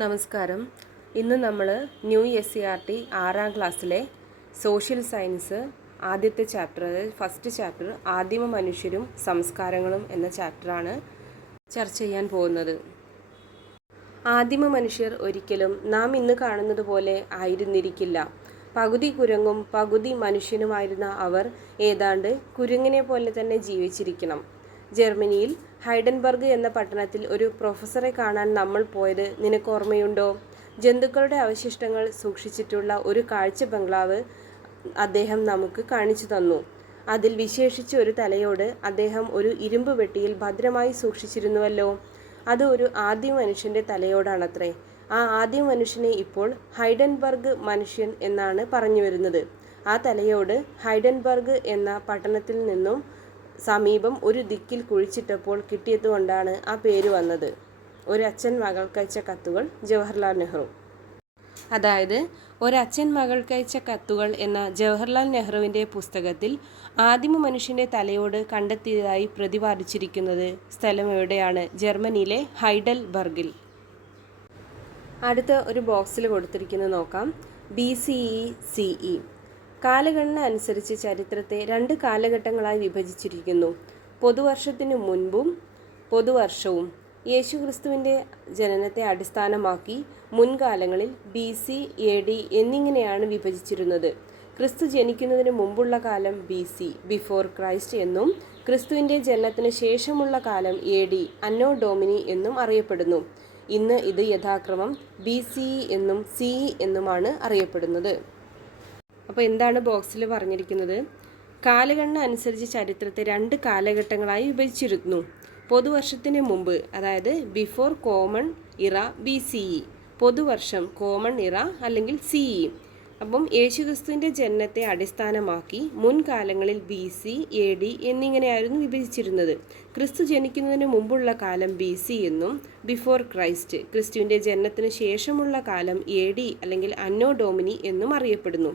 നമസ്കാരം. ഇന്ന് നമ്മൾ ന്യൂ SCERT 6ാം ക്ലാസ്സിലെ സോഷ്യൽ സയൻസ് ആദ്യത്തെ ചാപ്റ്റർ, അതായത് ഫസ്റ്റ് ചാപ്റ്റർ ആദിമ മനുഷ്യരും സംസ്കാരങ്ങളും എന്ന ചാപ്റ്ററാണ് ചർച്ച ചെയ്യാൻ പോകുന്നത്. ആദിമ മനുഷ്യർ ഒരിക്കലും നാം ഇന്ന് കാണുന്നത് പോലെ ആയിരുന്നിരിക്കില്ല. പകുതി കുരങ്ങും പകുതി മനുഷ്യനുമായിരുന്ന അവർ ഏതാണ്ട് കുരങ്ങിനെ പോലെ തന്നെ ജീവിച്ചിരിക്കണം. ജർമ്മനിയിൽ ഹൈഡൻബർഗ് എന്ന പട്ടണത്തിൽ ഒരു പ്രൊഫസറെ കാണാൻ നമ്മൾ പോയത് നിനക്ക് ഓർമ്മയുണ്ടോ? ജന്തുക്കളുടെ അവശിഷ്ടങ്ങൾ സൂക്ഷിച്ചിട്ടുള്ള ഒരു കാഴ്ച ബംഗ്ലാവ് അദ്ദേഹം നമുക്ക് കാണിച്ചു തന്നു. അതിൽ വിശേഷിച്ച് ഒരു തലയോട് അദ്ദേഹം ഒരു ഇരുമ്പ് പെട്ടിയിൽ ഭദ്രമായി സൂക്ഷിച്ചിരുന്നുവല്ലോ. അത് ഒരു ആദ്യ മനുഷ്യൻ്റെ തലയോടാണത്രേ. ആ ആദ്യ മനുഷ്യനെ ഇപ്പോൾ ഹൈഡൻബർഗ് മനുഷ്യൻ എന്നാണ് പറഞ്ഞു വരുന്നത്. ആ തലയോട് ഹൈഡൻബർഗ് എന്ന പട്ടണത്തിൽ നിന്നും സമീപം ഒരു ദിക്കിൽ കുഴിച്ചിട്ടപ്പോൾ കിട്ടിയതുകൊണ്ടാണ് ആ പേര് വന്നത്. ഒരച്ഛൻ മകൾക്കയച്ച കത്തുകൾ, ജവഹർലാൽ നെഹ്റു. അതായത് ഒരച്ഛൻ മകൾക്കയച്ച കത്തുകൾ എന്ന ജവഹർലാൽ നെഹ്റുവിൻ്റെ പുസ്തകത്തിൽ ആദിമ മനുഷ്യൻ്റെ തലയോട് കണ്ടെത്തിയതായി പ്രതിപാദിച്ചിരിക്കുന്നത് സ്ഥലം എവിടെയാണ്? ജർമ്മനിയിലെ ഹൈഡൽബർഗിൽ. അടുത്ത ഒരു ബോക്സിൽ കൊടുത്തിരിക്കുന്നത് നോക്കാം. BCE CE. കാലഗണന അനുസരിച്ച് ചരിത്രത്തെ 2 കാലഘട്ടങ്ങളായി വിഭജിച്ചിരിക്കുന്നു. പൊതുവർഷത്തിനു മുൻപും പൊതുവർഷവും. യേശുക്രിസ്തുവിൻ്റെ ജനനത്തെ അടിസ്ഥാനമാക്കി മുൻകാലങ്ങളിൽ BC, AD എന്നിങ്ങനെയാണ് വിഭജിച്ചിരുന്നത്. ക്രിസ്തു ജനിക്കുന്നതിന് മുമ്പുള്ള കാലം BC, ബിഫോർ ക്രൈസ്റ്റ് എന്നും ക്രിസ്തുവിൻ്റെ ജനനത്തിന് ശേഷമുള്ള കാലം AD, അന്നോ ഡോമിനി എന്നും അറിയപ്പെടുന്നു. ഇന്ന് ഇത് യഥാക്രമം BCE എന്നും CE എന്നുമാണ് അറിയപ്പെടുന്നത്. അപ്പോൾ എന്താണ് ബോക്സിൽ പറഞ്ഞിരിക്കുന്നത്? കാലഗണന അനുസരിച്ച് ചരിത്രത്തെ 2 കാലഘട്ടങ്ങളായി വിഭജിച്ചിരുന്നു. പൊതുവർഷത്തിന് മുമ്പ്, അതായത് ബിഫോർ കോമൺ ഇറ BCE, പൊതുവർഷം കോമൺ ഇറ അല്ലെങ്കിൽ CE. അപ്പം യേശുക്രിസ്തുവിൻ്റെ ജനനത്തെ അടിസ്ഥാനമാക്കി മുൻകാലങ്ങളിൽ BC, AD എന്നിങ്ങനെയായിരുന്നു വിഭജിച്ചിരുന്നത്. ക്രിസ്തു ജനിക്കുന്നതിന് മുമ്പുള്ള കാലം BC എന്നും ബിഫോർ ക്രൈസ്റ്റ്, ക്രിസ്തുവിൻ്റെ ജനനത്തിന് ശേഷമുള്ള കാലം AD അല്ലെങ്കിൽ അന്നോ ഡോമിനി എന്നും അറിയപ്പെടുന്നു.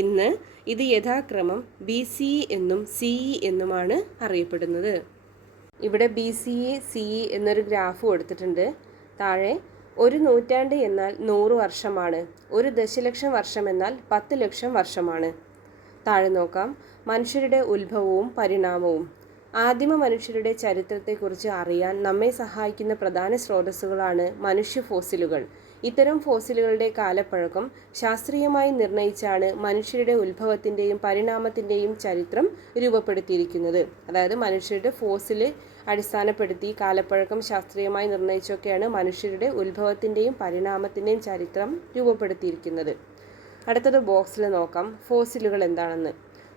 ഇന്ന് ഇത് യഥാക്രമം BCE എന്നും CE എന്നുമാണ് അറിയപ്പെടുന്നത്. ഇവിടെ BCE CE എന്നൊരു ഗ്രാഫ് കൊടുത്തിട്ടുണ്ട്. താഴെ 1 നൂറ്റാണ്ട് എന്നാൽ 100 വർഷമാണ്. 1 ദശലക്ഷം വർഷം എന്നാൽ 10 ലക്ഷം വർഷമാണ്. താഴെ നോക്കാം. മനുഷ്യരുടെ ഉത്ഭവവും പരിണാമവും. ആദിമ മനുഷ്യരുടെ ചരിത്രത്തെക്കുറിച്ച് അറിയാൻ നമ്മെ സഹായിക്കുന്ന പ്രധാന സ്രോതസ്സുകളാണ് മനുഷ്യ ഫോസിലുകൾ. ഇത്തരം ഫോസിലുകളുടെ കാലപ്പഴക്കം ശാസ്ത്രീയമായി നിർണയിച്ചാണ് മനുഷ്യരുടെ ഉത്ഭവത്തിൻ്റെയും പരിണാമത്തിൻ്റെയും ചരിത്രം രൂപപ്പെടുത്തിയിരിക്കുന്നത്. അതായത് മനുഷ്യരുടെ ഫോസില് അടിസ്ഥാനപ്പെടുത്തി കാലപ്പഴക്കം ശാസ്ത്രീയമായി നിർണയിച്ചൊക്കെയാണ് മനുഷ്യരുടെ ഉത്ഭവത്തിൻ്റെയും പരിണാമത്തിൻ്റെയും ചരിത്രം രൂപപ്പെടുത്തിയിരിക്കുന്നത്. അടുത്തത് ബോക്സിൽ നോക്കാം. ഫോസിലുകൾ എന്താണെന്ന്.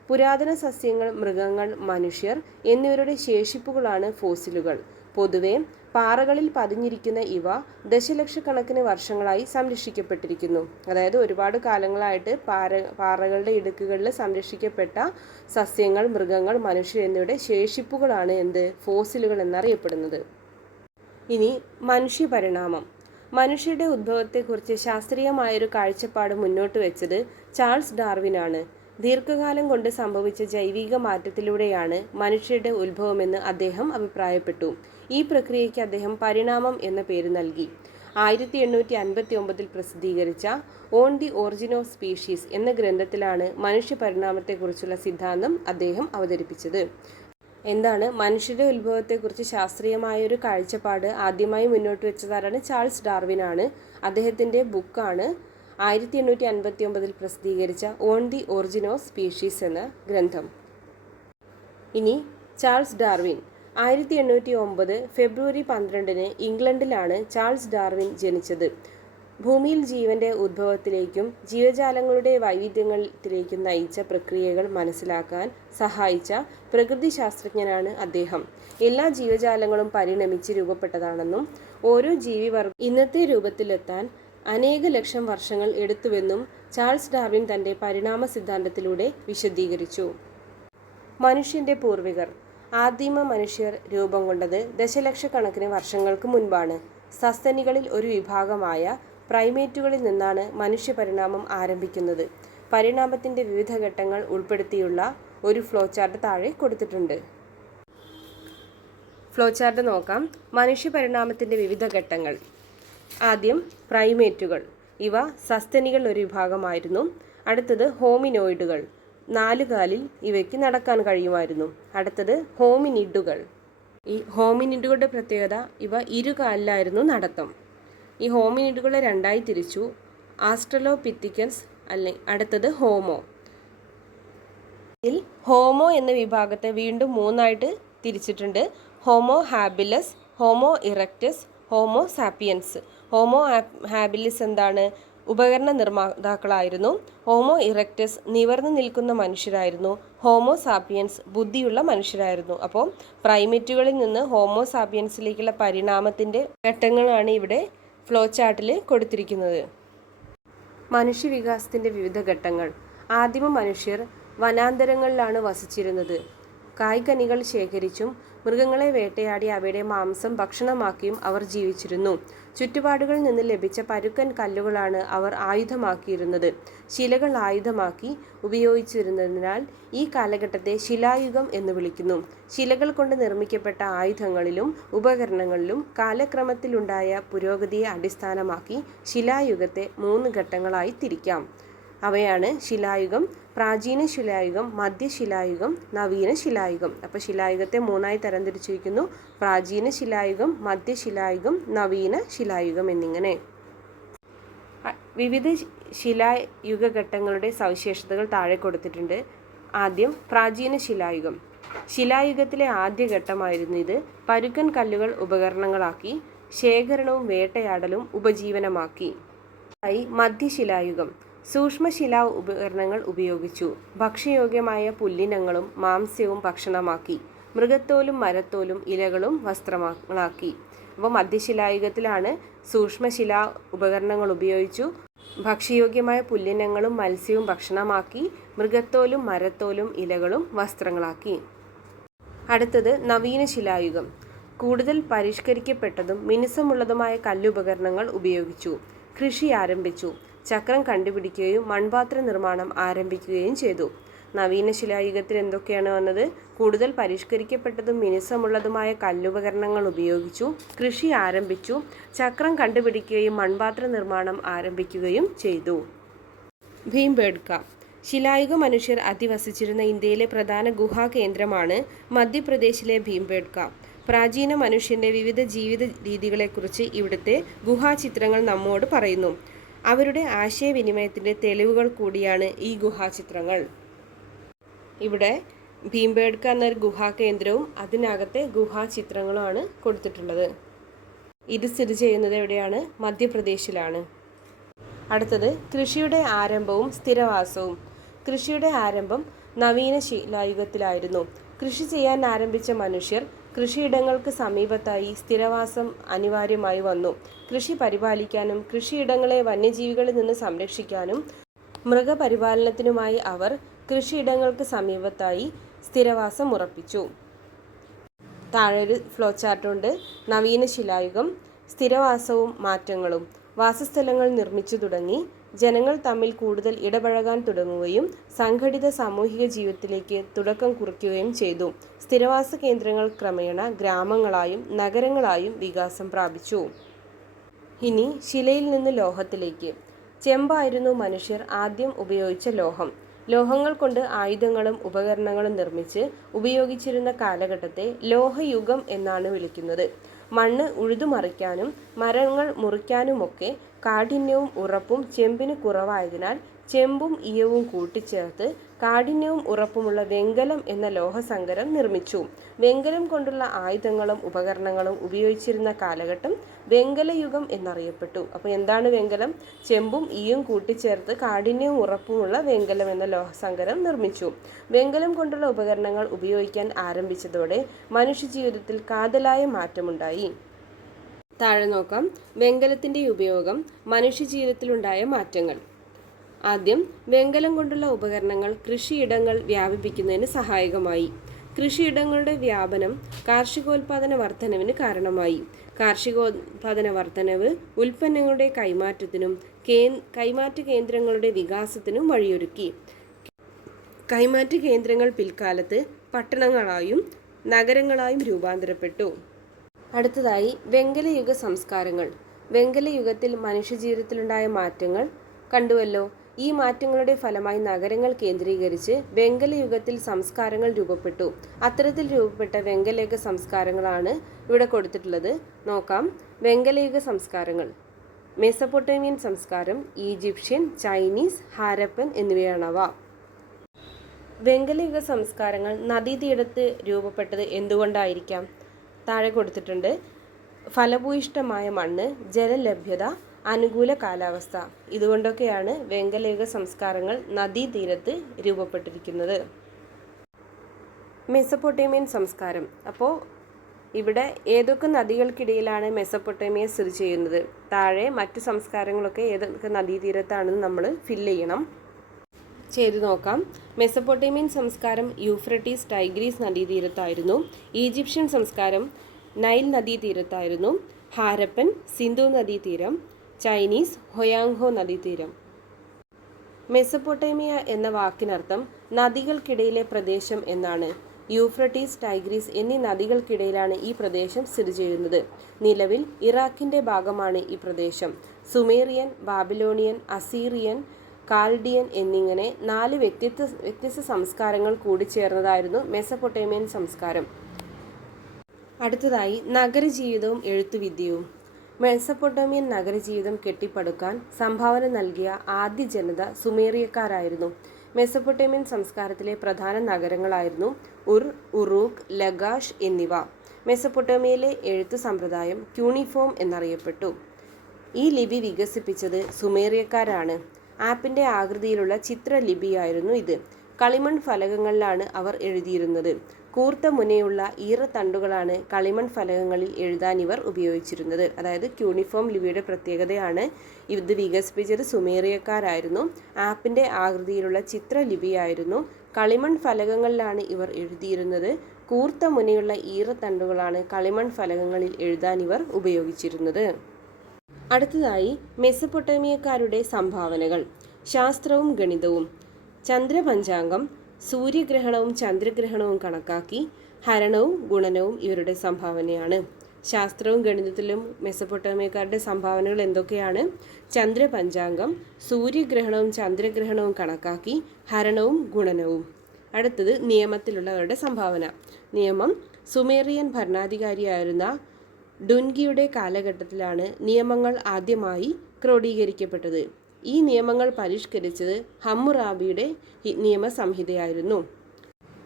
പുരാതന സസ്യങ്ങൾ, മൃഗങ്ങൾ, മനുഷ്യർ എന്നിവരുടെ ശേഷിപ്പുകളാണ് ഫോസിലുകൾ. പൊതുവെ പാറകളിൽ പതിഞ്ഞിരിക്കുന്ന ഇവ ദശലക്ഷക്കണക്കിന് വർഷങ്ങളായി സംരക്ഷിക്കപ്പെട്ടിരിക്കുന്നു. അതായത് ഒരുപാട് കാലങ്ങളായിട്ട് പാറകളുടെ ഇടുക്കുകളിൽ സംരക്ഷിക്കപ്പെട്ട സസ്യങ്ങൾ, മൃഗങ്ങൾ, മനുഷ്യർ എന്നിവയുടെ ശേഷിപ്പുകളാണ് ഫോസിലുകൾ എന്നറിയപ്പെടുന്നത്. ഇനി മനുഷ്യപരിണാമം. മനുഷ്യരുടെ ഉദ്ഭവത്തെക്കുറിച്ച് ശാസ്ത്രീയമായൊരു കാഴ്ചപ്പാട് മുന്നോട്ട് വെച്ചത് ചാൾസ് ഡാർവിനാണ്. ദീർഘകാലം കൊണ്ട് സംഭവിച്ച ജൈവിക മാറ്റത്തിലൂടെയാണ് മനുഷ്യരുടെ ഉത്ഭവമെന്ന് അദ്ദേഹം അഭിപ്രായപ്പെട്ടു. ഈ പ്രക്രിയയ്ക്ക് അദ്ദേഹം പരിണാമം എന്ന പേര് നൽകി. 1859 പ്രസിദ്ധീകരിച്ച on the origin of species എന്ന ഗ്രന്ഥത്തിലാണ് മനുഷ്യ പരിണാമത്തെക്കുറിച്ചുള്ള സിദ്ധാന്തം അദ്ദേഹം അവതരിപ്പിച്ചത്. എന്താണ് മനുഷ്യരുടെ ഉത്ഭവത്തെക്കുറിച്ച് ശാസ്ത്രീയമായൊരു കാഴ്ചപ്പാട് ആദ്യമായി മുന്നോട്ട് വെച്ചതാരാണ്? ചാൾസ് ഡാർവിനാണ്. അദ്ദേഹത്തിൻ്റെ ബുക്കാണ് 1859 പ്രസിദ്ധീകരിച്ച on the origin of species എന്ന ഗ്രന്ഥം. ഇനി ചാൾസ് ഡാർവിൻ. 1809 ഫെബ്രുവരി 12 ഇംഗ്ലണ്ടിലാണ് ചാൾസ് ഡാർവിൻ ജനിച്ചത്. ഭൂമിയിൽ ജീവൻ്റെ ഉദ്ഭവത്തിലേക്കും ജീവജാലങ്ങളുടെ വൈവിധ്യത്തിലേക്കും നയിച്ച പ്രക്രിയകൾ മനസ്സിലാക്കാൻ സഹായിച്ച പ്രകൃതി ശാസ്ത്രജ്ഞനാണ് അദ്ദേഹം. എല്ലാ ജീവജാലങ്ങളും പരിണമിച്ച് രൂപപ്പെട്ടതാണെന്നും ഓരോ ജീവിവർഗം ഇന്നത്തെ രൂപത്തിലെത്താൻ അനേക ലക്ഷം വർഷങ്ങൾ എടുത്തുവെന്നും ചാൾസ് ഡാർവിൻ തൻ്റെ പരിണാമ സിദ്ധാന്തത്തിലൂടെ വിശദീകരിച്ചു. മനുഷ്യൻ്റെ പൂർവികർ. ആദിമ മനുഷ്യർ രൂപം കൊണ്ടത് ദശലക്ഷക്കണക്കിന് വർഷങ്ങൾക്ക് മുൻപാണ്. സസ്തനികളിൽ ഒരു വിഭാഗമായ പ്രൈമേറ്റുകളിൽ നിന്നാണ് മനുഷ്യപരിണാമം ആരംഭിക്കുന്നത്. പരിണാമത്തിൻ്റെ വിവിധ ഘട്ടങ്ങൾ ഉൾപ്പെടുത്തിയുള്ള ഒരു ഫ്ലോചാർട്ട് താഴെ കൊടുത്തിട്ടുണ്ട്. ഫ്ലോചാർട്ട് നോക്കാം. മനുഷ്യപരിണാമത്തിൻ്റെ വിവിധ ഘട്ടങ്ങൾ. ആദ്യം പ്രൈമേറ്റുകൾ. ഇവ സസ്തനികൾ ഒരു വിഭാഗമായിരുന്നു. അടുത്തത് ഹോമിനോയിഡുകൾ. 4 കാലിൽ ഇവയ്ക്ക് നടക്കാൻ കഴിയുമായിരുന്നു. അടുത്തത് ഹോമിനിഡുകൾ. ഈ ഹോമിനിഡുകളുടെ പ്രത്യേകത, ഇവ ഇരുകാലിലായിരുന്നു നടത്തം. ഈ ഹോമിനിഡുകളെ രണ്ടായി തിരിച്ചു. ആസ്ട്രലോപിത്തിക്കസ് അടുത്തത് ഹോമോ. ഇതിൽ ഹോമോ എന്ന വിഭാഗത്തെ വീണ്ടും 3ആയിട്ട് തിരിച്ചിട്ടുണ്ട്. Homo habilis, homo erectus, homo sapiens. Homo habilis എന്താണ്? ഉപകരണ നിർമ്മാതാക്കളായിരുന്നു. ഹോമോ ഇറക്റ്റസ് നിവർന്നു നിൽക്കുന്ന മനുഷ്യരായിരുന്നു. ഹോമോ സാപ്പിയൻസ് ബുദ്ധിയുള്ള മനുഷ്യരായിരുന്നു. അപ്പോൾ പ്രൈമേറ്റുകളിൽ നിന്ന് ഹോമോ സാപ്പിയൻസിലേക്കുള്ള പരിണാമത്തിൻ്റെ ഘട്ടങ്ങളാണ് ഇവിടെ ഫ്ലോ ചാർട്ടിൽ കൊടുത്തിരിക്കുന്നത്. മനുഷ്യവികാസത്തിൻ്റെ വിവിധ ഘട്ടങ്ങൾ. ആദിമ മനുഷ്യർ വനാന്തരങ്ങളിലാണ് വസിച്ചിരുന്നത്. കായ്കനികൾ ശേഖരിച്ചും മൃഗങ്ങളെ വേട്ടയാടി അവയുടെ മാംസം ഭക്ഷണമാക്കിയും അവർ ജീവിച്ചിരുന്നു. ചുറ്റുപാടുകളിൽ നിന്ന് ലഭിച്ച പരുക്കൻ കല്ലുകളാണ് അവർ ആയുധമാക്കിയിരുന്നത്. ശിലകൾ ആയുധമാക്കി ഉപയോഗിച്ചിരുന്നതിനാൽ ഈ കാലഘട്ടത്തെ ശിലായുഗം എന്ന് വിളിക്കുന്നു. ശിലകൾ കൊണ്ട് നിർമ്മിക്കപ്പെട്ട ആയുധങ്ങളിലും ഉപകരണങ്ങളിലും കാലക്രമത്തിലുണ്ടായ പുരോഗതിയെ അടിസ്ഥാനമാക്കി ശിലായുഗത്തെ 3 ഘട്ടങ്ങളായി തിരിക്കാം. അവയാണ് ശിലായുഗം, പ്രാചീന ശിലായുഗം, മധ്യശിലായുഗം, നവീന ശിലായുഗം. അപ്പോൾ ശിലായുഗത്തെ 3ആയി തരംതിരിച്ചിരിക്കുന്നു: പ്രാചീന ശിലായുഗം, മധ്യശിലായുഗം, നവീന ശിലായുഗം എന്നിങ്ങനെ. വിവിധ ശിലായുഗഘട്ടങ്ങളുടെ സവിശേഷതകൾ താഴെ കൊടുത്തിട്ടുണ്ട്. ആദ്യം പ്രാചീന ശിലായുഗം. ശിലായുഗത്തിലെ ആദ്യഘട്ടമായിരുന്നു ഇത്. പരുക്കൻ കല്ലുകൾ ഉപകരണങ്ങളാക്കി ശേഖരണവും വേട്ടയാടലും ഉപജീവനമാക്കി. മധ്യശിലായുഗം. സൂക്ഷ്മശിലാ ഉപകരണങ്ങൾ ഉപയോഗിച്ചു ഭക്ഷ്യയോഗ്യമായ പുല്ലിനങ്ങളും മാംസ്യവും ഭക്ഷണമാക്കി. മൃഗത്തോലും മരത്തോലും ഇലകളും വസ്ത്രങ്ങളാക്കി. അപ്പോൾ മധ്യശിലായുഗത്തിലാണ് സൂക്ഷ്മശിലാ ഉപകരണങ്ങൾ ഉപയോഗിച്ചു ഭക്ഷ്യയോഗ്യമായ പുല്ലിനങ്ങളും മത്സ്യവും ഭക്ഷണമാക്കി. മൃഗത്തോലും മരത്തോലും ഇലകളും വസ്ത്രങ്ങളാക്കി. അടുത്തത് നവീന ശിലായുഗം. കൂടുതൽ പരിഷ്കരിക്കപ്പെട്ടതും മിനുസമുള്ളതുമായ കല്ലുപകരണങ്ങൾ ഉപയോഗിച്ചു. കൃഷി ആരംഭിച്ചു. ചക്രം കണ്ടുപിടിക്കുകയും മൺപാത്ര നിർമ്മാണം ആരംഭിക്കുകയും ചെയ്തു. നവീന ശിലായുഗത്തിൽ എന്തൊക്കെയാണ് വന്നത്? കൂടുതൽ പരിഷ്കരിക്കപ്പെട്ടതും മിനുസമുള്ളതുമായ കല്ലുപകരണങ്ങൾ ഉപയോഗിച്ചു. കൃഷി ആരംഭിച്ചു. ചക്രം കണ്ടുപിടിക്കുകയും മൺപാത്ര നിർമ്മാണം ആരംഭിക്കുകയും ചെയ്തു. ഭീംബേഡ്ക. ശിലായുഗ മനുഷ്യർ അധിവസിച്ചിരുന്ന ഇന്ത്യയിലെ പ്രധാന ഗുഹാ കേന്ദ്രമാണ് മധ്യപ്രദേശിലെ ഭീംബേഡ്ക. പ്രാചീന മനുഷ്യൻ്റെ വിവിധ ജീവിത രീതികളെക്കുറിച്ച് ഇവിടുത്തെ ഗുഹാചിത്രങ്ങൾ നമ്മോട് പറയുന്നു. അവരുടെ ആശയവിനിമയത്തിൻ്റെ തെളിവുകൾ കൂടിയാണ് ഈ ഗുഹാചിത്രങ്ങൾ. ഇവിടെ ഭീംബേഡ്ക എന്നൊരു ഗുഹാകേന്ദ്രവും അതിനകത്തെ ഗുഹാചിത്രങ്ങളുമാണ് കൊടുത്തിട്ടുള്ളത്. ഇത് സ്ഥിതി ചെയ്യുന്നത് എവിടെയാണ്? മധ്യപ്രദേശിലാണ്. അടുത്തത് കൃഷിയുടെ ആരംഭവും സ്ഥിരവാസവും. കൃഷിയുടെ ആരംഭം നവീന ശിലായുഗത്തിലായിരുന്നു. കൃഷി ചെയ്യാൻ ആരംഭിച്ച മനുഷ്യർ കൃഷിയിടങ്ങൾക്ക് സമീപത്തായി സ്ഥിരവാസം അനിവാര്യമായി വന്നു. കൃഷി പരിപാലിക്കാനും കൃഷിയിടങ്ങളെ വന്യജീവികളിൽ നിന്ന് സംരക്ഷിക്കാനും മൃഗപരിപാലനത്തിനുമായി അവർ കൃഷിയിടങ്ങൾക്ക് സമീപത്തായി സ്ഥിരവാസം ഉറപ്പിച്ചു. താഴെ ഒരു ഫ്ലോ ചാർട്ടുണ്ട്. നവീന ശിലായുഗം. സ്ഥിരവാസവും മാറ്റങ്ങളും. വാസസ്ഥലങ്ങൾ നിർമ്മിച്ചു തുടങ്ങി. ജനങ്ങൾ തമ്മിൽ കൂടുതൽ ഇടപഴകാൻ തുടങ്ങുകയും സംഘടിത സാമൂഹിക ജീവിതത്തിലേക്ക് തുടക്കം കുറിക്കുകയും ചെയ്തു. സ്ഥിരവാസ കേന്ദ്രങ്ങൾ ക്രമേണ ഗ്രാമങ്ങളായും നഗരങ്ങളായും വികാസം പ്രാപിച്ചു. ഇനി ശിലയിൽ നിന്ന് ലോഹത്തിലേക്ക്. ചെമ്പായിരുന്നു മനുഷ്യർ ആദ്യം ഉപയോഗിച്ച ലോഹം. ലോഹങ്ങൾ കൊണ്ട് ആയുധങ്ങളും ഉപകരണങ്ങളും നിർമ്മിച്ച് ഉപയോഗിച്ചിരുന്ന കാലഘട്ടത്തെ ലോഹയുഗം എന്നാണ് വിളിക്കുന്നത്. മണ്ണ് ഉഴുതുമറിക്കാനും മരങ്ങൾ മുറിക്കാനുമൊക്കെ കാഠിന്യവും ഉറപ്പും ചെമ്പിന് കുറവായതിനാൽ ചെമ്പും ഈയവും കൂട്ടിച്ചേർത്ത് കാഠിന്യവും ഉറപ്പുമുള്ള വെങ്കലം എന്ന ലോഹസങ്കരം നിർമ്മിച്ചു. വെങ്കലം കൊണ്ടുള്ള ആയുധങ്ങളും ഉപകരണങ്ങളും ഉപയോഗിച്ചിരുന്ന കാലഘട്ടം വെങ്കലയുഗം എന്നറിയപ്പെട്ടു. അപ്പോൾ എന്താണ് വെങ്കലം? ചെമ്പും ഈയും കൂട്ടിച്ചേർത്ത് കാഠിന്യവും ഉറപ്പുമുള്ള വെങ്കലം എന്ന ലോഹസങ്കരം നിർമ്മിച്ചു. വെങ്കലം കൊണ്ടുള്ള ഉപകരണങ്ങൾ ഉപയോഗിക്കാൻ ആരംഭിച്ചതോടെ മനുഷ്യജീവിതത്തിൽ കാതലായ മാറ്റമുണ്ടായി. താഴെ നോക്കാം. വെങ്കലത്തിൻ്റെ ഉപയോഗം മനുഷ്യജീവിതത്തിലുണ്ടായ മാറ്റങ്ങൾ. ആദ്യം വെങ്കലം കൊണ്ടുള്ള ഉപകരണങ്ങൾ കൃഷിയിടങ്ങൾ വ്യാപിപ്പിക്കുന്നതിന് സഹായകമായി. കൃഷിയിടങ്ങളുടെ വ്യാപനം കാർഷികോൽപാദന വർധനവിന് കാരണമായി. കാർഷികോൽപാദന വർധനവ് ഉൽപ്പന്നങ്ങളുടെ കൈമാറ്റത്തിനും കൈമാറ്റ കേന്ദ്രങ്ങളുടെ വികാസത്തിനും വഴിയൊരുക്കി. കൈമാറ്റ കേന്ദ്രങ്ങൾ പിൽക്കാലത്ത് പട്ടണങ്ങളായും നഗരങ്ങളായും രൂപാന്തരപ്പെട്ടു. അടുത്തതായി വെങ്കലയുഗ സംസ്കാരങ്ങൾ. വെങ്കല യുഗത്തിൽ മനുഷ്യജീവിതത്തിലുണ്ടായ മാറ്റങ്ങൾ കണ്ടുവല്ലോ. ഈ മാറ്റങ്ങളുടെ ഫലമായി നഗരങ്ങൾ കേന്ദ്രീകരിച്ച് വെങ്കല യുഗത്തിൽ സംസ്കാരങ്ങൾ രൂപപ്പെട്ടു. അത്തരത്തിൽ രൂപപ്പെട്ട വെങ്കലയുഗ സംസ്കാരങ്ങളാണ് ഇവിടെ കൊടുത്തിട്ടുള്ളത്. നോക്കാം. വെങ്കലയുഗ സംസ്കാരങ്ങൾ: മെസപ്പൊട്ടേമിയൻ സംസ്കാരം, ഈജിപ്ഷ്യൻ, ചൈനീസ്, ഹാരപ്പൻ എന്നിവയാണവ. വെങ്കലയുഗ സംസ്കാരങ്ങൾ നദീതീരത്ത് രൂപപ്പെട്ടത് എന്തുകൊണ്ടായിരിക്കാം? താഴെ കൊടുത്തിട്ടുണ്ട്. ഫലഭൂയിഷ്ഠമായ മണ്ണ്, ജലലഭ്യത, അനുകൂല കാലാവസ്ഥ. ഇതുകൊണ്ടൊക്കെയാണ് വെങ്കലയുഗ സംസ്കാരങ്ങൾ നദീതീരത്ത് രൂപപ്പെട്ടിരിക്കുന്നത്. മെസപ്പൊട്ടേമിയൻ സംസ്കാരം. അപ്പോൾ ഇവിടെ ഏതൊക്കെ നദികൾക്കിടയിലാണ് മെസപ്പൊട്ടേമിയ സ്ഥിതി ചെയ്യുന്നത്? താഴെ മറ്റു സംസ്കാരങ്ങളൊക്കെ ഏതൊക്കെ നദീതീരത്താണെന്ന് നമ്മൾ ഫില്ല് ചെയ്ത് നോക്കാം. മെസപ്പൊട്ടേമിയൻ സംസ്കാരം യൂഫ്രട്ടീസ് ടൈഗ്രീസ് നദീതീരത്തായിരുന്നു. ഈജിപ്ഷ്യൻ സംസ്കാരം നൈൽ നദീതീരത്തായിരുന്നു. ഹാരപ്പൻ സിന്ധു നദീതീരം. ചൈനീസ് ഹൊയാങ്ഹോ നദീതീരം. മെസപ്പൊട്ടേമിയ എന്ന വാക്കിനർത്ഥം നദികൾക്കിടയിലെ പ്രദേശം എന്നാണ്. യൂഫ്രട്ടീസ്, ടൈഗ്രീസ് എന്നീ നദികൾക്കിടയിലാണ് ഈ പ്രദേശം സ്ഥിതി ചെയ്യുന്നത്. നിലവിൽ ഇറാഖിൻ്റെ ഭാഗമാണ് ഈ പ്രദേശം. സുമേറിയൻ, ബാബിലോണിയൻ, അസീറിയൻ, കാൽഡിയൻ എന്നിങ്ങനെ 4 വ്യത്യസ്ത സംസ്കാരങ്ങൾ കൂടിച്ചേർന്നതായിരുന്നു മെസപ്പൊട്ടേമിയൻ സംസ്കാരം. അടുത്തതായി നഗരജീവിതവും എഴുത്തുവിദ്യയും. മെസപ്പൊട്ടേമിയൻ നഗരജീവിതം കെട്ടിപ്പടുക്കാൻ സംഭാവന നൽകിയ ആദ്യ ജനത സുമേറിയക്കാരായിരുന്നു. മെസപ്പൊട്ടേമിയൻ സംസ്കാരത്തിലെ പ്രധാന നഗരങ്ങളായിരുന്നു ഉർ, ഉറൂഖ്, ലഗാഷ് എന്നിവ. മെസപ്പൊട്ടേമിയയിലെ എഴുത്തു സമ്പ്രദായം ക്യൂണിഫോം എന്നറിയപ്പെട്ടു. ഈ ലിപി വികസിപ്പിച്ചത് സുമേറിയക്കാരാണ്. ആപ്പിൻ്റെ ആകൃതിയിലുള്ള ചിത്രലിപിയായിരുന്നു ഇത്. കളിമൺ ഫലകങ്ങളിലാണ് അവർ എഴുതിയിരുന്നത്. കൂർത്ത മുനയുള്ള ഈറത്തണ്ടുകളാണ് കളിമൺ ഫലകങ്ങളിൽ എഴുതാൻ ഇവർ ഉപയോഗിച്ചിരുന്നത്. അതായത് ക്യൂണിഫോം ലിപിയുടെ പ്രത്യേകതയാണ്. ഇത് വികസിപ്പിച്ചത് സുമേറിയക്കാരായിരുന്നു. ആപ്പിൻ്റെ ആകൃതിയിലുള്ള ചിത്രലിപിയായിരുന്നു. കളിമൺ ഫലകങ്ങളിലാണ് ഇവർ എഴുതിയിരുന്നത്. കൂർത്ത മുനയുള്ള ഈറത്തണ്ടുകളാണ് കളിമൺ ഫലകങ്ങളിൽ എഴുതാൻ ഇവർ ഉപയോഗിച്ചിരുന്നത്. അടുത്തതായി മെസപ്പൊട്ടേമിയക്കാരുടെ സംഭാവനകൾ. ശാസ്ത്രവും ഗണിതവും. ചന്ദ്രപഞ്ചാംഗം, സൂര്യഗ്രഹണവും ചന്ദ്രഗ്രഹണവും കണക്കാക്കി. ഹരണവും ഗുണനവും ഇവരുടെ സംഭാവനയാണ്. ശാസ്ത്രവും ഗണിതത്തിലും മെസപ്പൊട്ടേമിയക്കാരുടെ സംഭാവനകൾ എന്തൊക്കെയാണ്? ചന്ദ്രപഞ്ചാംഗം, സൂര്യഗ്രഹണവും ചന്ദ്രഗ്രഹണവും കണക്കാക്കി, ഹരണവും ഗുണനവും. അടുത്തത് നിയമത്തിലുള്ളവരുടെ സംഭാവന. നിയമം. സുമേറിയൻ ഭരണാധികാരിയായിരുന്ന ഡുൻഗിയുടെ കാലഘട്ടത്തിലാണ് നിയമങ്ങൾ ആദ്യമായി ക്രോഡീകരിക്കപ്പെട്ടത്. ഈ നിയമങ്ങൾ പരിഷ്കരിച്ചത് ഹമ്മുറാബിയുടെ നിയമസംഹിതയായിരുന്നു.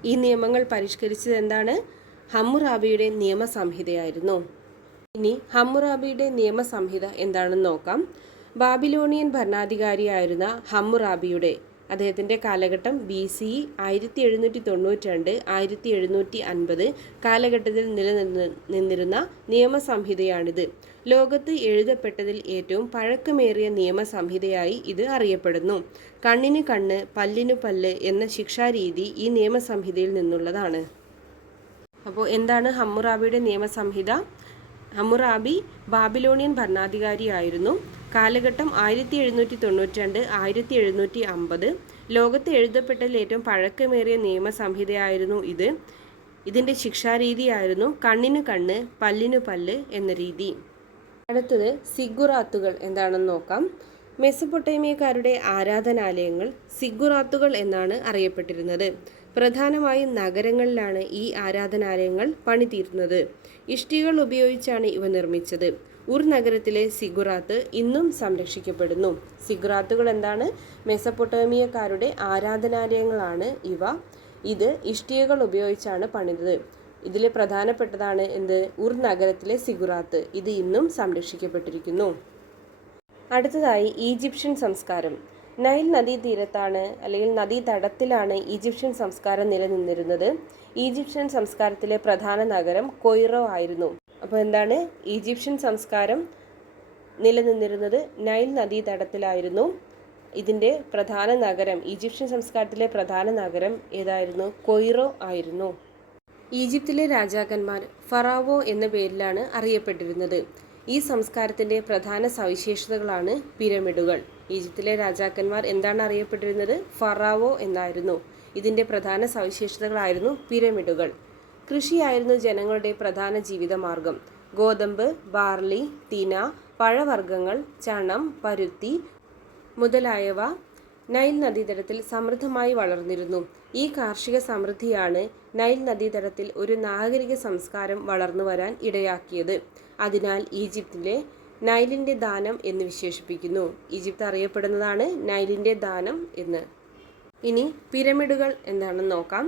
ഈ നിയമങ്ങൾ പരിഷ്കരിച്ചത് എന്താണ്? ഹമ്മുറാബിയുടെ നിയമസംഹിതയായിരുന്നു. ഇനി ഹമ്മുറാബിയുടെ നിയമസംഹിത എന്താണെന്ന് നോക്കാം. ബാബിലോണിയൻ ഭരണാധികാരിയായിരുന്ന ഹമ്മുറാബിയുടെ അദ്ദേഹത്തിൻ്റെ കാലഘട്ടം BCE 1792 1750 കാലഘട്ടത്തിൽ നിലനിന്നിരുന്ന നിയമസംഹിതയാണിത്. ലോകത്ത് എഴുതപ്പെട്ടതിൽ ഏറ്റവും പഴക്കമേറിയ നിയമസംഹിതയായി ഇത് അറിയപ്പെടുന്നു. കണ്ണിന് കണ്ണ്, പല്ലിനു പല്ല് എന്ന ശിക്ഷാരീതി ഈ നിയമസംഹിതയിൽ നിന്നുള്ളതാണ്. അപ്പോൾ എന്താണ് ഹമ്മുറാബിയുടെ നിയമസംഹിത? Hammurabi Babylonian ഭരണാധികാരിയായിരുന്നു. കാലഘട്ടം 1792 1750. ലോകത്ത് എഴുതപ്പെട്ടതിൽ ഏറ്റവും പഴക്കമേറിയ നിയമസംഹിതയായിരുന്നു ഇത്. ഇതിൻ്റെ ശിക്ഷാരീതിയായിരുന്നു കണ്ണിന് കണ്ണ്, പല്ലിനു പല്ല് എന്ന രീതി. അടുത്തത് സിഗുറാത്തുകൾ എന്താണെന്ന് നോക്കാം. മെസപ്പൊട്ടേമിയക്കാരുടെ ആരാധനാലയങ്ങൾ സിഗുറാത്തുകൾ എന്നാണ് അറിയപ്പെട്ടിരുന്നത്. പ്രധാനമായും നഗരങ്ങളിലാണ് ഈ ആരാധനാലയങ്ങൾ പണിതീർന്നത്. ഇഷ്ടികൾ ഉപയോഗിച്ചാണ് ഇവ നിർമ്മിച്ചത്. ഉർ നഗരത്തിലെ സിഗുറാത്ത് ഇന്നും സംരക്ഷിക്കപ്പെടുന്നു. സിഗുറാത്തുകൾ എന്താണ്? മെസപ്പൊട്ടേമിയക്കാരുടെ ആരാധനാലയങ്ങളാണ് ഇവ. ഇത് ഇഷ്ടികകൾ ഉപയോഗിച്ചാണ് പണിതത്. ഇതിൽ പ്രധാനപ്പെട്ടതാണ് ഉർ നഗരത്തിലെ സിഗുറാത്ത്. ഇത് ഇന്നും സംരക്ഷിക്കപ്പെട്ടിരിക്കുന്നു. അടുത്തതായി ഈജിപ്ഷ്യൻ സംസ്കാരം. നൈൽ നദീതീരത്താണ് അല്ലെങ്കിൽ നദീതടത്തിലാണ് ഈജിപ്ഷ്യൻ സംസ്കാരം നിലനിന്നിരുന്നത്. ഈജിപ്ഷ്യൻ സംസ്കാരത്തിലെ പ്രധാന നഗരം കൊയ്റോ ആയിരുന്നു. അപ്പോൾ എന്താണ്? ഈജിപ്ഷ്യൻ സംസ്കാരം നിലനിന്നിരുന്നത് നൈൽ നദീതടത്തിലായിരുന്നു. ഇതിൻ്റെ പ്രധാന നഗരം, ഈജിപ്ഷ്യൻ സംസ്കാരത്തിലെ പ്രധാന നഗരം ഏതായിരുന്നു? കൊയ്റോ ആയിരുന്നു. ഈജിപ്തിലെ രാജാക്കന്മാർ ഫറാവോ എന്ന പേരിലാണ് അറിയപ്പെട്ടിരുന്നത്. ഈ സംസ്കാരത്തിൻ്റെ പ്രധാന സവിശേഷതകളാണ് പിരമിഡുകൾ. ഈജിപ്തിലെ രാജാക്കന്മാർ എന്താണ് അറിയപ്പെട്ടിരുന്നത്? ഫറാവോ എന്നായിരുന്നു. ഇതിൻ്റെ പ്രധാന സവിശേഷതകളായിരുന്നു പിരമിഡുകൾ. കൃഷിയായിരുന്നു ജനങ്ങളുടെ പ്രധാന ജീവിതമാർഗം. ഗോതമ്പ്, ബാർലി, തിന, പഴവർഗ്ഗങ്ങൾ, ചണം, പരുത്തി മുതലായവ നൈൽ നദീതടത്തിൽ സമൃദ്ധമായി വളർന്നിരുന്നു. ഈ കാർഷിക സമൃദ്ധിയാണ് നൈൽ നദീതടത്തിൽ ഒരു നാഗരിക സംസ്കാരം വളർന്നു വരാൻ ഇടയാക്കിയത്. അതിനാൽ ഈജിപ്തിലെ നൈലിൻ്റെ ദാനം എന്ന് വിശേഷിപ്പിക്കുന്നു. ഈജിപ്ത് അറിയപ്പെടുന്നതാണ് നൈലിൻ്റെ ദാനം എന്ന്. ഇനി പിരമിഡുകൾ എന്താണെന്ന് നോക്കാം.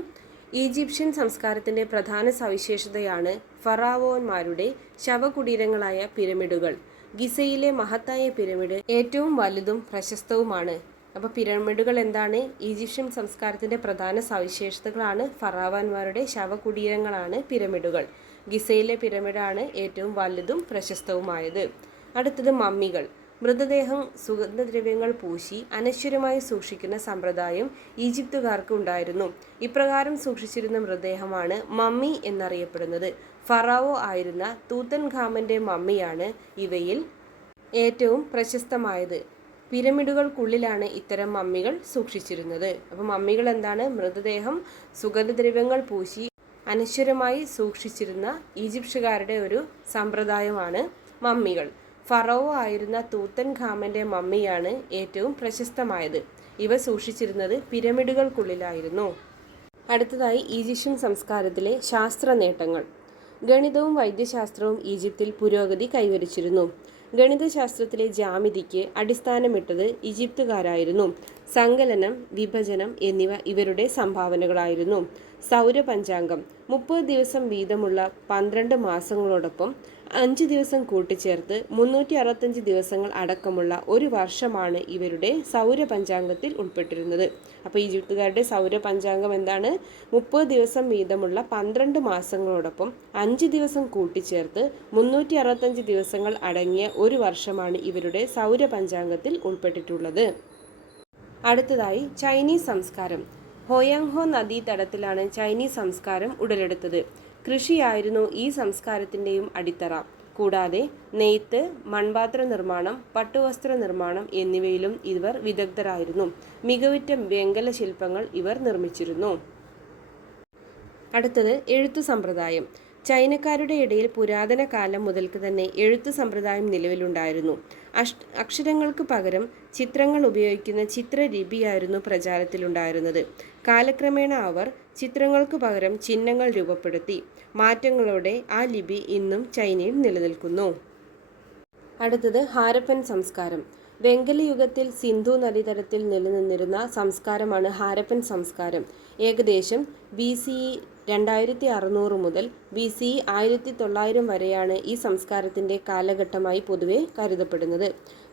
ഈജിപ്ഷ്യൻ സംസ്കാരത്തിൻ്റെ പ്രധാന സവിശേഷതയാണ് ഫറാവോന്മാരുടെ ശവകുടീരങ്ങളായ പിരമിഡുകൾ. ഗിസയിലെ മഹത്തായ പിരമിഡ് ഏറ്റവും വലുതും പ്രശസ്തവുമാണ്. അപ്പോൾ പിരമിഡുകൾ എന്താണ്? ഈജിപ്ഷ്യൻ സംസ്കാരത്തിൻ്റെ പ്രധാന സവിശേഷതകളാണ്. ഫറാവന്മാരുടെ ശവകുടീരങ്ങളാണ് പിരമിഡുകൾ. ഗിസയിലെ പിരമിഡാണ് ഏറ്റവും വലുതും പ്രശസ്തവുമായത്. അടുത്തത് മമ്മികൾ. മൃതദേഹം സുഗന്ധദ്രവ്യങ്ങൾ പൂശി അനശ്വരമായി സൂക്ഷിക്കുന്ന സമ്പ്രദായം ഈജിപ്തുകാർക്ക് ഉണ്ടായിരുന്നു. ഇപ്രകാരം സൂക്ഷിച്ചിരുന്ന മൃതദേഹമാണ് മമ്മി എന്നറിയപ്പെടുന്നത്. ഫറാവോ ആയിരുന്ന തൂത്തൻഖാമൻ്റെ മമ്മിയാണ് ഇവയിൽ ഏറ്റവും പ്രശസ്തമായത്. പിരമിഡുകൾക്കുള്ളിലാണ് ഇത്തരം മമ്മികൾ സൂക്ഷിച്ചിരുന്നത്. അപ്പോൾ മമ്മികൾ എന്താണ്? മൃതദേഹം സുഗന്ധദ്രവ്യങ്ങൾ പൂശി അനശ്വരമായി സൂക്ഷിച്ചിരുന്ന ഈജിപ്ഷ്യക്കാരുടെ ഒരു സമ്പ്രദായമാണ് മമ്മികൾ. ഫറോവോ ആയിരുന്ന തൂത്തൻഖാമൻ്റെ മമ്മിയാണ് ഏറ്റവും പ്രശസ്തമായത്. ഇവ സൂക്ഷിച്ചിരുന്നത് പിരമിഡുകൾക്കുള്ളിലായിരുന്നു. അടുത്തതായി ഈജിപ്ഷ്യൻ സംസ്കാരത്തിലെ ശാസ്ത്ര നേട്ടങ്ങൾ. ഗണിതവും വൈദ്യശാസ്ത്രവും ഈജിപ്തിൽ പുരോഗതി കൈവരിച്ചിരുന്നു. ഗണിതശാസ്ത്രത്തിലെ ജ്യാമിതിക്ക് അടിസ്ഥാനമിട്ടത് ഈജിപ്തുകാരായിരുന്നു. സങ്കലനം, വിഭജനം എന്നിവ ഇവരുടെ സംഭാവനകളായിരുന്നു. സൗരപഞ്ചാംഗം 30 ദിവസം വീതമുള്ള 12 മാസങ്ങളോടൊപ്പം 5 ദിവസം കൂട്ടിച്ചേർത്ത് 365 ദിവസങ്ങൾ അടക്കമുള്ള ഒരു വർഷമാണ് ഇവരുടെ സൗരപഞ്ചാംഗത്തിൽ ഉൾപ്പെട്ടിരുന്നത്. അപ്പോൾ ഈജിപ്തുകാരുടെ സൗരപഞ്ചാംഗം എന്താണ്? 30 ദിവസം വീതമുള്ള 12 മാസങ്ങളോടൊപ്പം 5 ദിവസം കൂട്ടിച്ചേർത്ത് 365 ദിവസങ്ങൾ അടങ്ങിയ ഒരു വർഷമാണ് ഇവരുടെ സൗരപഞ്ചാംഗത്തിൽ ഉൾപ്പെട്ടിട്ടുള്ളത്. അടുത്തതായി ചൈനീസ് സംസ്കാരം. ഹോയാങ്ഹോ നദീതടത്തിലാണ് ചൈനീസ് സംസ്കാരം ഉടലെടുത്തത്. കൃഷിയായിരുന്നു ഈ സംസ്കാരത്തിൻ്റെയും അടിത്തറ. കൂടാതെ നെയ്ത്ത്, മൺപാത്ര നിർമ്മാണം, പട്ടുവസ്ത്ര നിർമ്മാണം എന്നിവയിലും ഇവർ വിദഗ്ധരായിരുന്നു. മികവുറ്റ വെങ്കല ശില്പങ്ങൾ ഇവർ നിർമ്മിച്ചിരുന്നു. അടുത്തത് എഴുത്തു സമ്പ്രദായം. ചൈനക്കാരുടെ ഇടയിൽ പുരാതന കാലം മുതൽക്ക് തന്നെ എഴുത്തു സമ്പ്രദായം നിലവിലുണ്ടായിരുന്നു. അക്ഷരങ്ങൾക്ക് പകരം ചിത്രങ്ങൾ ഉപയോഗിക്കുന്ന ചിത്രലിപിയായിരുന്നു പ്രചാരത്തിലുണ്ടായിരുന്നത്. കാലക്രമേണ അവർ ചിത്രങ്ങൾക്ക് പകരം ചിഹ്നങ്ങൾ രൂപപ്പെടുത്തി. മാറ്റങ്ങളോടെ ആ ലിപി ഇന്നും ചൈനയിൽ നിലനിൽക്കുന്നു. അടുത്തത് ഹാരപ്പൻ സംസ്കാരം. വെങ്കലയുഗത്തിൽ സിന്ധു നദീതടത്തിൽ നിലനിന്നിരുന്ന സംസ്കാരമാണ് ഹാരപ്പൻ സംസ്കാരം. ഏകദേശം BCE 2600 മുതൽ BCE 1900 വരെയാണ് ഈ സംസ്കാരത്തിൻ്റെ കാലഘട്ടമായി പൊതുവെ കരുതപ്പെടുന്നത്.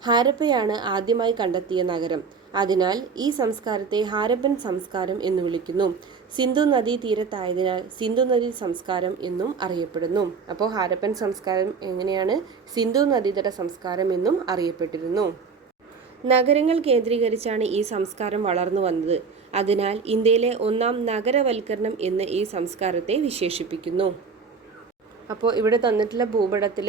ഹാരപ്പയാണ് ആദ്യമായി കണ്ടെത്തിയ നഗരം. അതിനാൽ ഈ സംസ്കാരത്തെ ഹാരപ്പൻ സംസ്കാരം എന്ന് വിളിക്കുന്നു. സിന്ധു നദീ തീരത്തായതിനാൽ സിന്ധു നദീ സംസ്കാരം എന്നും അറിയപ്പെടുന്നു. അപ്പോൾ ഹാരപ്പൻ സംസ്കാരം എങ്ങനെയാണ്? സിന്ധു നദീതട സംസ്കാരം എന്നും അറിയപ്പെട്ടിരുന്നു. നഗരങ്ങൾ കേന്ദ്രീകരിച്ചാണ് ഈ സംസ്കാരം വളർന്നു വന്നത്. അതിനാൽ ഇന്ത്യയിലെ ഒന്നാം നഗരവൽക്കരണം എന്ന് ഈ സംസ്കാരത്തെ വിശേഷിപ്പിക്കുന്നു. അപ്പോൾ ഇവിടെ തന്നിട്ടുള്ള ഭൂപടത്തിൽ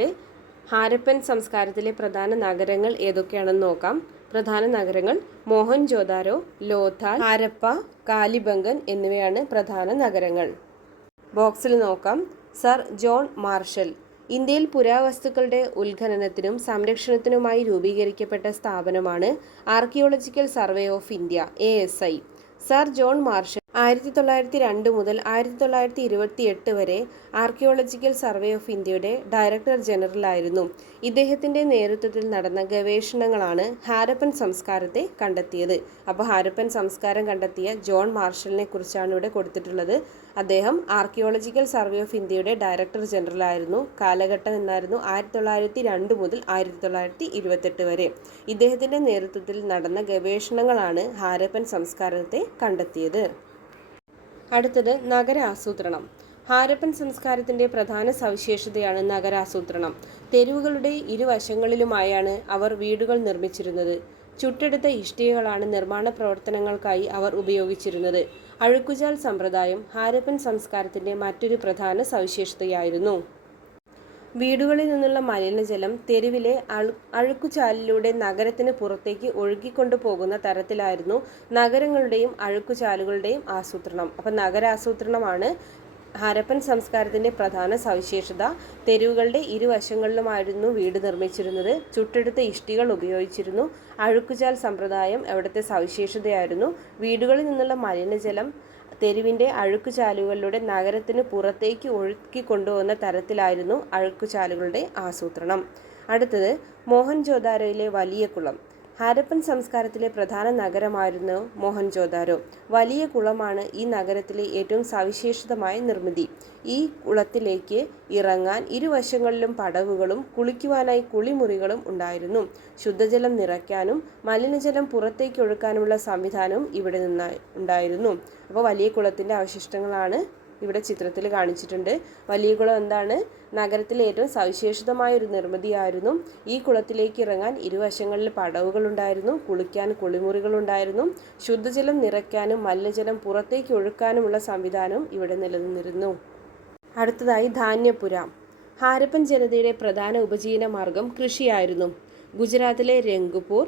ഹാരപ്പൻ സംസ്കാരത്തിലെ പ്രധാന നഗരങ്ങൾ ഏതൊക്കെയാണെന്ന് നോക്കാം. പ്രധാന നഗരങ്ങൾ മോഹൻജോദാരോ, ലോഥാൽ, ഹാരപ്പ, കാലിബംഗൻ എന്നിവയാണ് പ്രധാന നഗരങ്ങൾ. ബോക്സിൽ നോക്കാം. Sir John marshal. ഇന്ത്യയിൽ പുരാവസ്തുക്കളുടെ ഉത്ഖനനത്തിനും സംരക്ഷണത്തിനുമായി രൂപീകരിക്കപ്പെട്ട സ്ഥാപനമാണ് archaeological survey of India ASI. Sir John marshal 1902 മുതൽ 1928 വരെ ആർക്കിയോളജിക്കൽ സർവേ ഓഫ് ഇന്ത്യയുടെ ഡയറക്ടർ ജനറലായിരുന്നു. ഇദ്ദേഹത്തിൻ്റെ നേതൃത്വത്തിൽ നടന്ന ഗവേഷണങ്ങളാണ് ഹാരപ്പൻ സംസ്കാരത്തെ കണ്ടെത്തിയത്. അപ്പോൾ ഹാരപ്പൻ സംസ്കാരം കണ്ടെത്തിയ ജോൺ മാർഷലിനെ കുറിച്ചാണ് ഇവിടെ കൊടുത്തിട്ടുള്ളത്. അദ്ദേഹം ആർക്കിയോളജിക്കൽ സർവേ ഓഫ് ഇന്ത്യയുടെ ഡയറക്ടർ ജനറലായിരുന്നു. കാലഘട്ടം എന്നായിരുന്നു 1902 മുതൽ 1928 വരെ. ഇദ്ദേഹത്തിൻ്റെ നേതൃത്വത്തിൽ നടന്ന ഗവേഷണങ്ങളാണ് ഹാരപ്പൻ സംസ്കാരത്തെ കണ്ടെത്തിയത്. അടുത്തത് നഗരാസൂത്രണം. ഹാരപ്പൻ സംസ്കാരത്തിൻ്റെ പ്രധാന സവിശേഷതയാണ് നഗരാസൂത്രണം. തെരുവുകളുടെ ഇരുവശങ്ങളിലുമായാണ് അവർ വീടുകൾ നിർമ്മിച്ചിരുന്നത്. ചുട്ടെടുത്ത ഇഷ്ടികകളാണ് നിർമ്മാണ പ്രവർത്തനങ്ങൾക്കായി അവർ ഉപയോഗിച്ചിരുന്നത്. അഴുക്കുചാൽ സമ്പ്രദായം ഹാരപ്പൻ സംസ്കാരത്തിൻ്റെ മറ്റൊരു പ്രധാന സവിശേഷതയായിരുന്നു. വീടുകളിൽ നിന്നുള്ള മലിനജലം തെരുവിലെ അഴുക്കുചാലിലൂടെ നഗരത്തിന് പുറത്തേക്ക് ഒഴുകിക്കൊണ്ടു പോകുന്ന തരത്തിലായിരുന്നു നഗരങ്ങളുടെയും അഴുക്കുചാലുകളുടെയും ആസൂത്രണം. അപ്പം നഗരാസൂത്രണമാണ് ഹാരപ്പൻ സംസ്കാരത്തിൻ്റെ പ്രധാന സവിശേഷത തെരുവുകളുടെ ഇരുവശങ്ങളിലുമായിരുന്നു വീട് നിർമ്മിച്ചിരുന്നത്. ചുട്ടെടുത്ത ഇഷ്ടികൾ ഉപയോഗിച്ചിരുന്നു. അഴുക്കുചാൽ സമ്പ്രദായം അവിടുത്തെ സവിശേഷതയായിരുന്നു. വീടുകളിൽ നിന്നുള്ള മലിനജലം തെരുവിൻ്റെ അഴുക്കുചാലുകളിലൂടെ നഗരത്തിന് പുറത്തേക്ക് ഒഴുക്കി കൊണ്ടുപോകുന്ന തരത്തിലായിരുന്നു അഴുക്കുചാലുകളുടെ ആസൂത്രണം. അടുത്തത് മോഹൻജോദാരോയിലെ വലിയ കുളം. ഹാരപ്പൻ സംസ്കാരത്തിലെ പ്രധാന നഗരമായിരുന്നു മോഹൻജോദാരോ. വലിയ കുളമാണ് ഈ നഗരത്തിലെ ഏറ്റവും സവിശേഷമായ നിർമ്മിതി. ഈ കുളത്തിലേക്ക് ഇറങ്ങാൻ ഇരുവശങ്ങളിലും പടവുകളും കുളിക്കുവാനായി കുളിമുറികളും ഉണ്ടായിരുന്നു. ശുദ്ധജലം നിറയ്ക്കാനും മലിനജലം പുറത്തേക്ക് ഒഴുക്കാനുമുള്ള സംവിധാനവും ഇവിടെ ഉണ്ടായിരുന്നു. അപ്പോൾ വലിയ കുളത്തിൻ്റെ അവശിഷ്ടങ്ങളാണ് ഇവിടെ ചിത്രത്തിൽ കാണിച്ചിട്ടുണ്ട്. വലിയ കുളം എന്താണ്? നഗരത്തിലെ ഏറ്റവും സവിശേഷമായ ഒരു നിർമ്മിതിയായിരുന്നു. ഈ കുളത്തിലേക്ക് ഇറങ്ങാൻ ഇരുവശങ്ങളിൽ പടവുകളുണ്ടായിരുന്നു. കുളിക്കാൻ കുളിമുറികളുണ്ടായിരുന്നു. ശുദ്ധജലം നിറയ്ക്കാനും മലിനജലം പുറത്തേക്ക് ഒഴുക്കാനുമുള്ള സംവിധാനം ഇവിടെ നിലനിന്നിരുന്നു. അടുത്തതായി ധാന്യപ്പുര. ഹാരപ്പൻ ജനതയുടെ പ്രധാന ഉപജീവന മാർഗം കൃഷിയായിരുന്നു. ഗുജറാത്തിലെ രംഗ്പൂർ,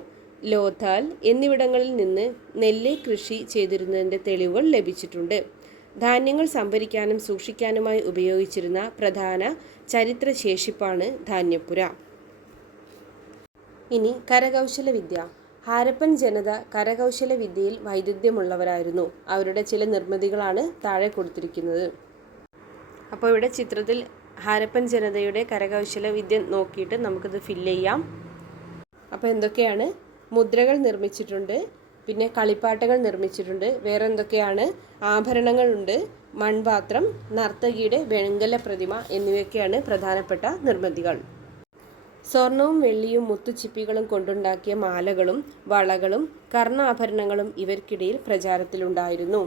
ലോഥാൽ എന്നിവിടങ്ങളിൽ നിന്ന് നെല്ല് കൃഷി ചെയ്തിരുന്നതിൻ്റെ തെളിവുകൾ ലഭിച്ചിട്ടുണ്ട്. ധാന്യങ്ങൾ സംഭരിക്കാനും സൂക്ഷിക്കാനുമായി ഉപയോഗിച്ചിരുന്ന പ്രധാന ചരിത്രശേഷിപ്പാണ് ധാന്യപ്പുര. ഇനി കരകൗശല വിദ്യ. ഹാരപ്പൻ ജനത കരകൗശല വിദ്യയിൽ വൈദഗ്ധ്യമുള്ളവരായിരുന്നു. അവരുടെ ചില നിർമ്മിതികളാണ് താഴെ കൊടുത്തിരിക്കുന്നത്. അപ്പോൾ ഇവിടെ ചിത്രത്തിൽ ഹാരപ്പൻ ജനതയുടെ കരകൗശല വിദ്യ നോക്കിയിട്ട് നമുക്കിത് ഫില്ല് ചെയ്യാം. അപ്പോൾ എന്തൊക്കെയാണ്? മുദ്രകൾ നിർമ്മിച്ചിട്ടുണ്ട്, പിന്നെ കളിപ്പാട്ടങ്ങൾ നിർമ്മിച്ചിട്ടുണ്ട്. വേറെ എന്തൊക്കെയാണ്? ആഭരണങ്ങളുണ്ട്, മൺപാത്രം, നർത്തകിയുടെ വെങ്കല പ്രതിമ എന്നിവയൊക്കെയാണ് പ്രധാനപ്പെട്ട നിർമ്മിതികൾ. സ്വർണവും വെള്ളിയും മുത്തുച്ചിപ്പികളും കൊണ്ടുണ്ടാക്കിയ മാലകളും വളകളും കർണാഭരണങ്ങളും ഇവർക്കിടയിൽ പ്രചാരത്തിലുണ്ടായിരുന്നു.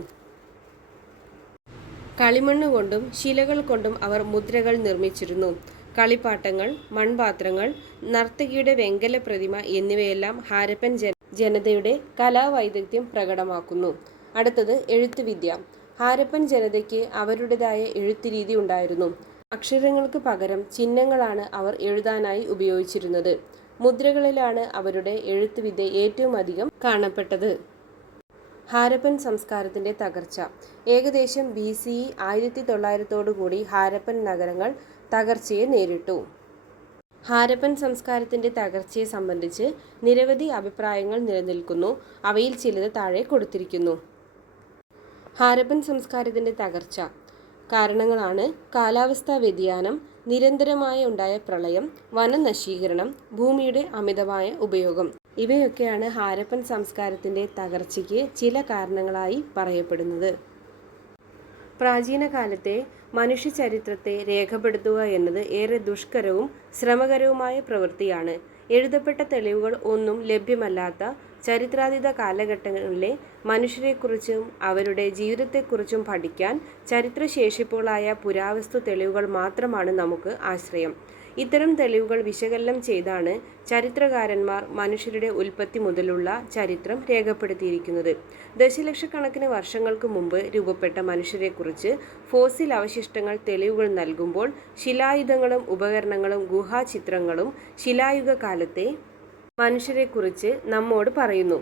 കളിമണ്ണ് കൊണ്ടും ശിലകൾ കൊണ്ടും അവർ മുദ്രകൾ നിർമ്മിച്ചിരുന്നു. കളിപ്പാട്ടങ്ങൾ, മൺപാത്രങ്ങൾ, നർത്തകിയുടെ വെങ്കല പ്രതിമ എന്നിവയെല്ലാം ഹാരപ്പൻ ജനതയുടെ കലാവൈദഗ്ധ്യം പ്രകടമാക്കുന്നു. അടുത്തത് എഴുത്തുവിദ്യ. ഹാരപ്പൻ ജനതയ്ക്ക് അവരുടേതായ എഴുത്തുരീതി ഉണ്ടായിരുന്നു. അക്ഷരങ്ങൾക്ക് പകരം ചിഹ്നങ്ങളാണ് അവർ എഴുതാനായി ഉപയോഗിച്ചിരുന്നത്. മുദ്രകളിലാണ് അവരുടെ എഴുത്തുവിദ്യ ഏറ്റവും അധികം കാണപ്പെട്ടത്. ഹാരപ്പൻ സംസ്കാരത്തിൻ്റെ തകർച്ച. ഏകദേശം BCE 1900 ഹാരപ്പൻ നഗരങ്ങൾ തകർച്ചയെ നേരിട്ടു. ഹാരപ്പൻ സംസ്കാരത്തിൻ്റെ തകർച്ചയെ സംബന്ധിച്ച് നിരവധി അഭിപ്രായങ്ങൾ നിലനിൽക്കുന്നു. അവയിൽ ചിലത് താഴെ കൊടുത്തിരിക്കുന്നു. ഹാരപ്പൻ സംസ്കാരത്തിൻ്റെ തകർച്ച കാരണങ്ങളാണ് കാലാവസ്ഥാ വ്യതിയാനം, നിരന്തരമായി ഉണ്ടായ പ്രളയം, വനനശീകരണം, ഭൂമിയുടെ അമിതമായ ഉപയോഗം. ഇവയൊക്കെയാണ് ഹാരപ്പൻ സംസ്കാരത്തിൻ്റെ തകർച്ചയ്ക്ക് ചില കാരണങ്ങളായി പറയപ്പെടുന്നത്. പ്രാചീന കാലത്തെ മനുഷ്യ ചരിത്രത്തെ രേഖപ്പെടുത്തുക എന്നത് ഏറെ ദുഷ്കരവും ശ്രമകരവുമായ പ്രവൃത്തിയാണ്. എഴുതപ്പെട്ട തെളിവുകൾ ഒന്നും ലഭ്യമല്ലാത്ത ചരിത്രാതീത കാലഘട്ടങ്ങളിലെ മനുഷ്യരെക്കുറിച്ചും അവരുടെ ജീവിതത്തെക്കുറിച്ചും പഠിക്കാൻ ചരിത്രശേഷിപ്പുകളായ പുരാവസ്തു തെളിവുകൾ മാത്രമാണ് നമുക്ക് ആശ്രയം. ഇത്തരം തെളിവുകൾ വിശകലനം ചെയ്താണ് ചരിത്രകാരന്മാർ മനുഷ്യരുടെ ഉൽപ്പത്തി മുതലുള്ള ചരിത്രം രേഖപ്പെടുത്തിയിരിക്കുന്നത്. ദശലക്ഷക്കണക്കിന് വർഷങ്ങൾക്ക് മുമ്പ് രൂപപ്പെട്ട മനുഷ്യരെക്കുറിച്ച് ഫോസിൽ അവശിഷ്ടങ്ങൾ തെളിവുകൾ നൽകുമ്പോൾ ശിലായുധങ്ങളും ഉപകരണങ്ങളും ഗുഹാചിത്രങ്ങളും ശിലായുഗ കാലത്തെ മനുഷ്യരെക്കുറിച്ച് നമ്മോട് പറയുന്നു.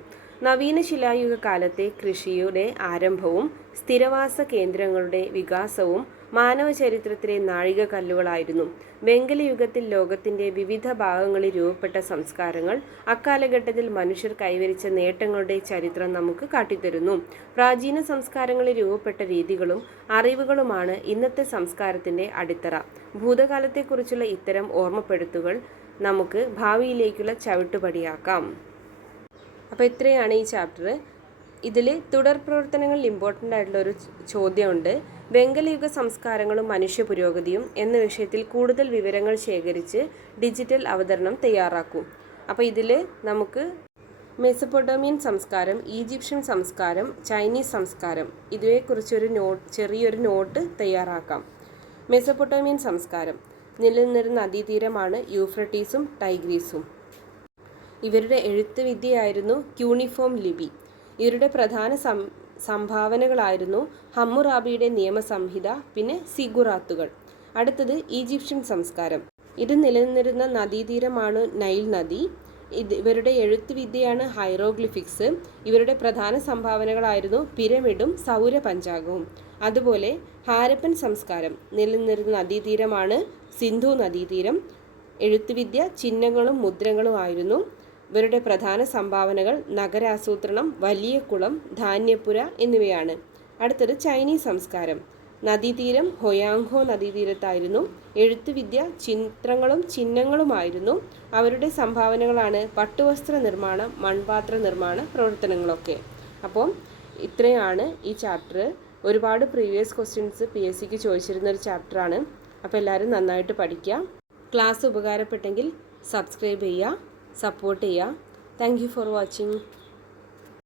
നവീന ശിലായുഗ കാലത്തെ കൃഷിയുടെ ആരംഭവും സ്ഥിരവാസ കേന്ദ്രങ്ങളുടെ വികാസവും മാനവ ചരിത്രത്തിലെ നാഴികക്കല്ലുകളായിരുന്നു. വെങ്കലയുഗത്തിൽ ലോകത്തിൻ്റെ വിവിധ ഭാഗങ്ങളിൽ രൂപപ്പെട്ട സംസ്കാരങ്ങൾ അക്കാലഘട്ടത്തിൽ മനുഷ്യർ കൈവരിച്ച നേട്ടങ്ങളുടെ ചരിത്രം നമുക്ക് കാട്ടിത്തരുന്നു. പ്രാചീന സംസ്കാരങ്ങളിൽ രൂപപ്പെട്ട രീതികളും അറിവുകളുമാണ് ഇന്നത്തെ സംസ്കാരത്തിൻ്റെ അടിത്തറ. ഭൂതകാലത്തെക്കുറിച്ചുള്ള ഇത്തരം ഓർമ്മപ്പെടുത്തലുകൾ നമുക്ക് ഭാവിയിലേക്കുള്ള ചവിട്ടുപടിയാക്കാം. അപ്പോൾ ഇത്രയാണ് ഈ ചാപ്റ്റർ. ഇതിൽ തുടർ പ്രവർത്തനങ്ങളിൽ ഇമ്പോർട്ടൻ്റ് ആയിട്ടുള്ളൊരു ചോദ്യമുണ്ട്. വെങ്കലയുഗ സംസ്കാരങ്ങളും മനുഷ്യ പുരോഗതിയും എന്ന വിഷയത്തിൽ കൂടുതൽ വിവരങ്ങൾ ശേഖരിച്ച് ഡിജിറ്റൽ അവതരണം തയ്യാറാക്കൂ. അപ്പോൾ ഇതിൽ നമുക്ക് മെസപ്പൊട്ടേമിയൻ സംസ്കാരം, ഈജിപ്ഷ്യൻ സംസ്കാരം, ചൈനീസ് സംസ്കാരം ഇവയെക്കുറിച്ചൊരു ചെറിയൊരു നോട്ട് തയ്യാറാക്കാം. മെസപ്പൊട്ടേമിയൻ സംസ്കാരം നിലനിന്നിരുന്ന നദീതീരമാണ് യൂഫ്രട്ടീസും ടൈഗ്രീസും. ഇവരുടെ എഴുത്ത് വിദ്യയായിരുന്നു ക്യൂണിഫോം ലിപി. ഇവരുടെ പ്രധാന സംഭാവനകളായിരുന്നു ഹമ്മുറാബിയുടെ നിയമസംഹിത, പിന്നെ സിഗുറാത്തുകൾ. അടുത്തത് ഈജിപ്ഷ്യൻ സംസ്കാരം. ഇത് നിലനിന്നിരുന്ന നദീതീരമാണ് നൈൽ നദി. ഇവരുടെ എഴുത്തുവിദ്യയാണ് ഹൈറോഗ്ലിഫിക്സ്. ഇവരുടെ പ്രധാന സംഭാവനകളായിരുന്നു പിരമിഡും സൗരപഞ്ചാംഗവും. അതുപോലെ ഹാരപ്പൻ സംസ്കാരം നിലനിന്നിരുന്ന നദീതീരമാണ് സിന്ധു നദീതീരം. എഴുത്തുവിദ്യ ചിഹ്നങ്ങളും മുദ്രകളും ആയിരുന്നു. ഇവരുടെ പ്രധാന സംഭാവനകൾ നഗരാസൂത്രണം, വലിയ കുളം, ധാന്യപ്പുര എന്നിവയാണ്. അടുത്തത് ചൈനീസ് സംസ്കാരം. നദീതീരം ഹൊയാങ്ഹോ നദീതീരത്തായിരുന്നു. എഴുത്തുവിദ്യ ചിത്രങ്ങളും ചിഹ്നങ്ങളുമായിരുന്നു. അവരുടെ സംഭാവനകളാണ് പട്ടുവസ്ത്ര നിർമ്മാണം, മൺപാത്ര നിർമ്മാണ പ്രവർത്തനങ്ങളൊക്കെ. അപ്പോൾ ഇത്രയാണ് ഈ ചാപ്റ്റർ. ഒരുപാട് പ്രീവിയസ് ക്വസ്റ്റ്യൻസ് PSCക്ക് ചോദിച്ചിരുന്ന ഒരു ചാപ്റ്ററാണ്. അപ്പോൾ എല്ലാവരും നന്നായിട്ട് പഠിക്കുക. ക്ലാസ് ഉപകാരപ്പെട്ടെങ്കിൽ സബ്സ്ക്രൈബ് ചെയ്യുക, സപ്പോർട്ട് ചെയ്യുക. Thank you for watching.